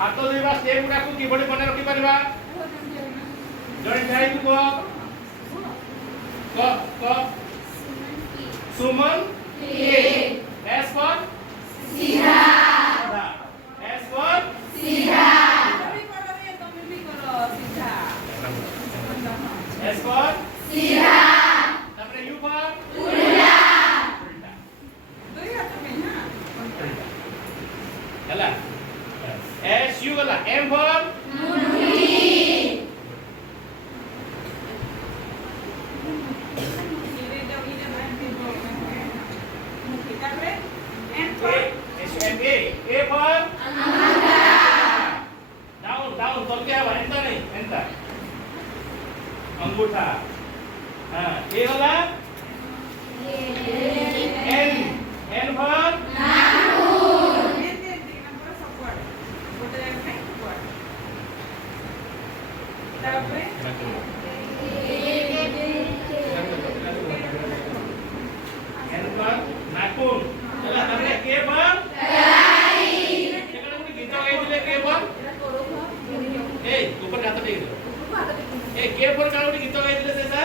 ହାତ ଧୋଇବା ଷ୍ଟେପ୍ ଗୁଡାକୁ କିଭଳି ମନେ ରଖିପାରିବା? ଜଣେ ଠାଇକୁ କୁହ। କ ସୁମନ S for सीधा S for सीधा S for सीधा तापर U for उल्टा ହେଲା S U गला M for मुट्ठी A for अंगूठा डाउन तल क्या है एंटा नहीं एंटा अंगूठा हां ए गला N for नाखून N for नाखून चला तापर K for कलाई एकडे कोणी गीत गायले K for ए ऊपर हात टेक ए K for काढ कोणी गीत गायले त्याचा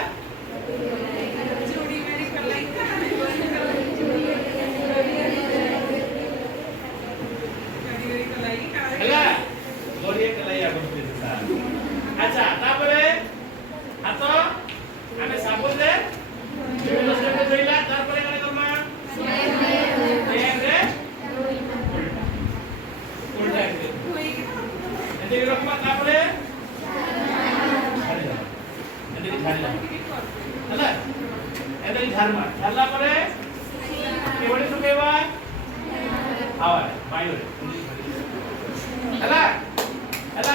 ହେଲା ଗୋଡିଏ କଲାଇ ଆଗ ପେସା ଆଚ୍ଛା ତାପରେ ହାତ ଆମେ ସାବୁନ ରେ ବିଭିନ୍ନ ସ୍ଟେପ ଧୋଇଲା ତାପରେ କଣ କରମା ଏମ୍ ରେ ଉଲ୍ଟା ଏମିତି ରଖମା ତାପରେ ଏମିତି ଝାଡ଼ିଲା ହେଲା ଏମିତି ଝାଡ଼ମା ଝାଡ଼ିଲା ପରେ କେବଳ ଶୁଖେଇବା ହାୱା ବାୟୁରେ ହେଲା ହେଲା